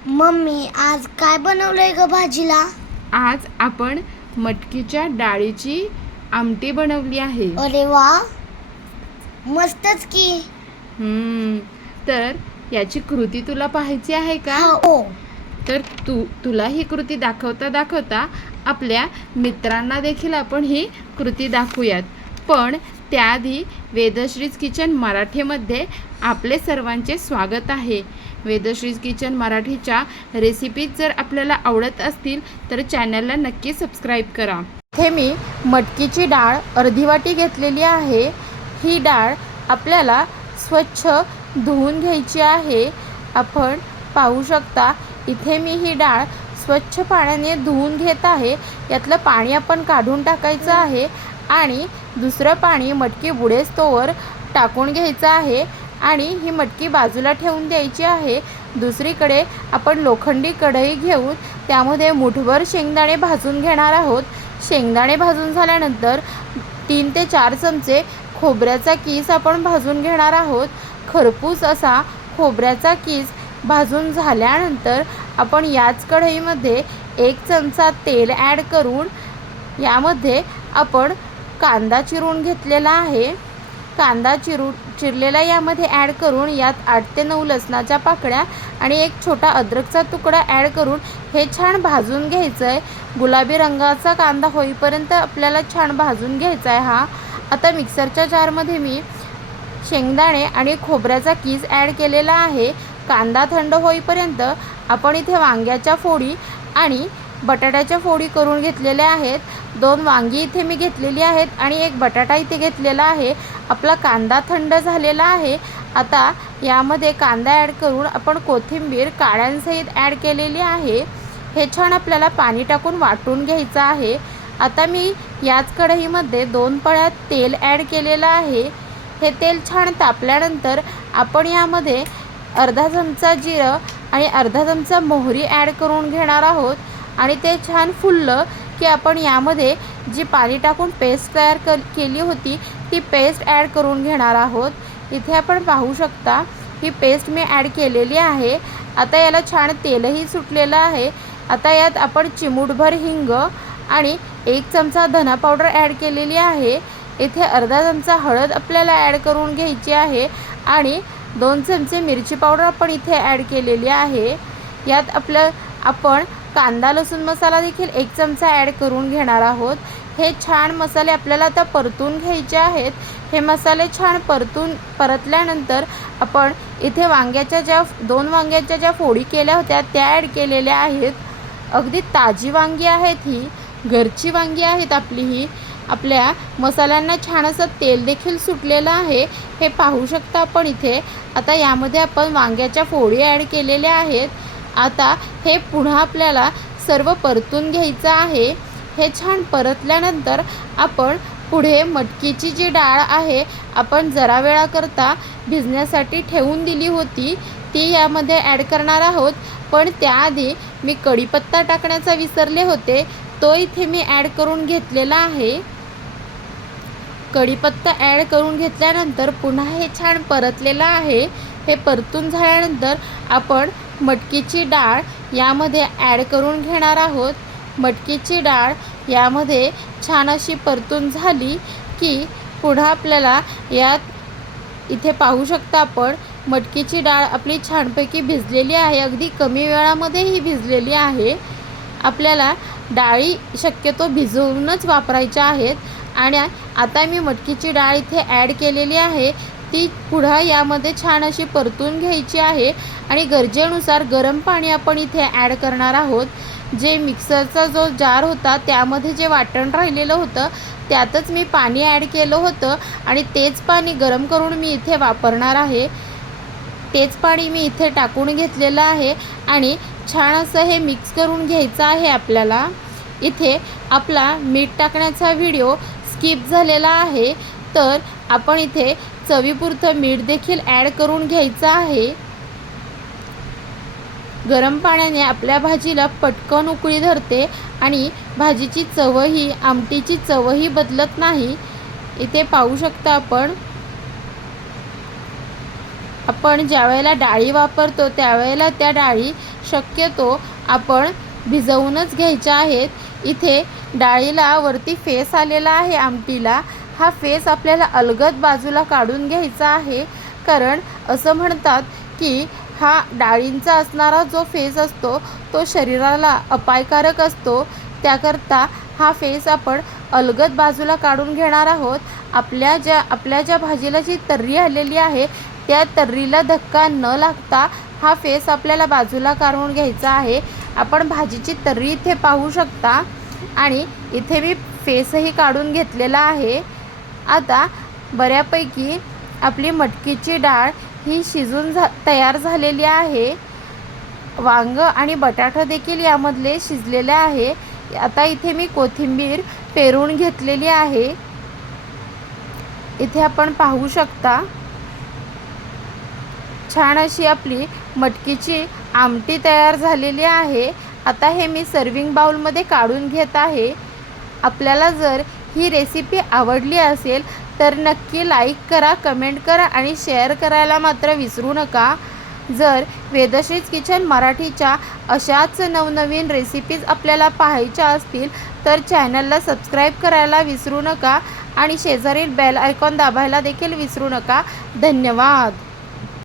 Mummy आज काय बनवलंय ग भाजीला? आज आपण मटकीच्या डाळीची आमटी बनवली आहे. अरे वा, मस्तच की. तर याची कृती तुला पाहायची आहे का? हो. तर तुला ही कृती दाखवता दाखवता आपल्या मित्रांना देखील आपण ही कृती दाखवूयात. पण त्याआधी वेदश्रीज किचन मराठीमध्ये आपले सर्वांचे स्वागत आहे. वेदश्रीज किचन मराठीच्या रेसिपीज जर आपल्याला आवडत असतील तर चॅनलला नक्की सबस्क्राईब करा. इथे मी मटकीची डाळ अर्धी वाटी घेतलेली आहे. ही डाळ आपल्याला स्वच्छ धुवून घ्यायची आहे. आपण पाहू शकता इथे मी ही डाळ स्वच्छ पाण्याने धुवून घेत आहे. यातलं पाणी आपण काढून टाकायचं आहे आणि दुसरं पाणी मटकी बुडेस्तोवर टाकून घ्यायचं आहे आणि ही मटकी बाजूला ठेवून द्यायची आहे. दुसरीकडे आपण लोखंडी कढई घेऊन त्यामध्ये मुठभर शेंगदाणे भाजून घेणार आहोत. शेंगदाणे भाजून झाल्यानंतर 3 ते 4 चमचे खोबऱ्याचा कीस आपण भाजून घेणार आहोत. खरपूस असा खोबऱ्याचा कीस भाजून झाल्यानंतर आपण याच कढईमध्ये 1 चमचा तेल ॲड करून यामध्ये आपण कांदा चिरून घेतलेला आहे. कांदा चिरलेला यामध्ये ॲड करून यात 8 ते 9 लसणाच्या पाकळ्या आणि एक छोटा अद्रकचा तुकडा ॲड करून हे छान भाजून घ्यायचं आहे. गुलाबी रंगाचा कांदा होईपर्यंत आपल्याला छान भाजून घ्यायचा आहे हा. आता मिक्सरच्या जारमध्ये मी शेंगदाणे आणि खोबऱ्याचा कीस ॲड केलेला आहे. कांदा थंड होईपर्यंत आपण इथे वांग्याच्या फोडी आणि बटाट्याच्या फोडी करून घेतलेल्या आहेत. 2 वांगी इथे मी घेतलेली आहेत आणि 1 बटाटा इथे घेतलेला आहे. आपला कांदा थंड झालेला आहे. आता यामध्ये कांदा ॲड करून आपण कोथिंबीर काड्यांसहित ॲड केलेली आहे. हे छान आपल्याला पाणी टाकून वाटून घ्यायचं आहे. आता मी याच कढईमध्ये 2 पळ्या तेल ॲड केलेलं आहे. हे तेल छान तापल्यानंतर आपण यामध्ये अर्धा चमचा जिरं आणि अर्धा चमचा मोहरी ॲड करून घेणार आहोत आणि ते छान फुललं की आपण यामध्ये जी पाणी टाकून पेस्ट तयार केली होती ती पेस्ट ॲड करून घेणार आहोत. इथे आपण पाहू शकता ही पेस्ट मी ॲड केलेली आहे. आता याला छान तेलही सुटलेलं आहे. आता यात आपण चिमूटभर हिंग आणि 1 चमचा धना पावडर ॲड केलेली आहे. इथे अर्धा चमचा हळद आपल्याला ॲड करून घ्यायची आहे आणि 2 चमचे मिरची पावडर आपण इथे ॲड केलेली आहे. यात आपण कांदा लसूण मसाला देखील 1 चमचा ॲड करून घेणार आहोत. हे छान मसाले आपल्याला आता परतून घ्यायचे आहेत. हे मसाले छान परतल्यानंतर आपण इथे 2 वांग्याच्या ज्या फोडी केल्या होत्या त्या ॲड केलेल्या आहेत. अगदी ताजी वांगी आहेत, ही घरची वांगी आहेत आपली. ही आपल्या मसाल्यांना छान असं तेल देखील सुटलेलं आहे. हे पाहू शकता आपण इथे. आता यामध्ये आपण वांग्याच्या फोडी ॲड केलेल्या आहेत. आता हे पुन्हा आपल्याला सर्व परतून घ्यायचं आहे. हे छान परतल्यानंतर आपण पुढे मटकीची जी डाळ आहे आपण जरा वेळाकरता भिजण्यासाठी ठेवून दिली होती ती यामध्ये ॲड करणार आहोत. पण त्याआधी मी कढीपत्ता टाकण्याचा विसरले होते, तो इथे मी ॲड करून घेतलेला आहे. कढीपत्ता ॲड करून घेतल्यानंतर पुन्हा हे छान परतलेलं आहे. हे परतून झाल्यानंतर आपण मटकीची डाळ यामध्ये ॲड करून घेणार आहोत. मटकीची डाळ यामध्ये छान अशी परतून झाली की पुन्हा आपल्याला यात इथे पाहू शकता आपण मटकीची डाळ आपली छानपैकी भिजलेली आहे. अगदी कमी वेळामध्ये ही भिजलेली आहे. आपल्याला डाळी शक्यतो भिजवूनच वापरायच्या आहेत. आणि आता मी मटकीची डाळ इथे ॲड केलेली आहे. ती पुन्हा यामध्ये छान अशी परतून घ्यायची आहे आणि गरजेनुसार गरम पाणी आपण इथे ॲड करणार आहोत. जे मिक्सरचा जो जार होता त्यामध्ये जे वाटण राहिलेलं होतं त्यातच मी पाणी ॲड केलं होतं आणि तेच पाणी गरम करून मी इथे वापरणार आहे. तेच पाणी मी इथे टाकून घेतलेलं आहे आणि छान असं हे मिक्स करून घ्यायचं आहे आपल्याला. इथे आपला मीठ टाकण्याचा व्हिडिओ स्किप झालेला आहे, तर आपण इथे चवीपुरतं मीठ देखील ॲड करून घ्यायचं आहे. गरम पाण्याने आपल्या भाजीला पटकन उकळी धरते आणि भाजीची चवही आमटीची चवही बदलत नाही. इथे पाहू शकता आपण आपण ज्यावेळेला डाळी वापरतो त्यावेळेला त्या डाळी शक्यतो आपण भिजवूनच घ्यायच्या आहेत। इथे डाळीला वरती फेस आलेला आहे आमटीला, हा फेस आपल्याला अलगद बाजूला काढून घ्यायचा आहे, कारण असं म्हणतात की हा डाळींचा असणारा जो फेस असतो तो शरीराला अपायकारक असतो, त्याकरता हा फेस आपण अलगद बाजूला काढून घेणार आहोत। आपल्या ज्या भाजीला जी तर्री आलेली आहे त्या तर्रीला धक्का न लागता हा फेस आपल्याला बाजूला काढून घ्यायचा आहे। आपण भाजीची तर्री इथे पाहू शकता आणि इथे मी फेसही काढून घेतलेला आहे। आता बऱ्यापैकी आपली मटकीची डाळ ही शिजून तयार झालेली आहे। वांग आणि बटाटा देखील यामधले शिजलेले आहे। आता इथे मी कोथिंबीर पेरून घेतलेली आहे, इथे आपण पाहू शकता। छान अशी आपली मटकीची आमटी तयार झालेली आहे। आता हे मी सर्विंग बाउलमध्ये काढून घेत आहे। आपल्याला जर ही रेसिपी आवडली असेल तर नक्की लाईक करा, कमेंट करा आणि शेअर करायला मात्र विसरू नका। जर वेदश्रीज किचन मराठीच्या अशाच नवनवीन रेसिपीज आपल्याला पाहायच्या असतील तर चॅनलला सबस्क्राईब करायला विसरू नका आणि शेजारील बेल आयकॉन दाबायला देखील विसरू नका। धन्यवाद।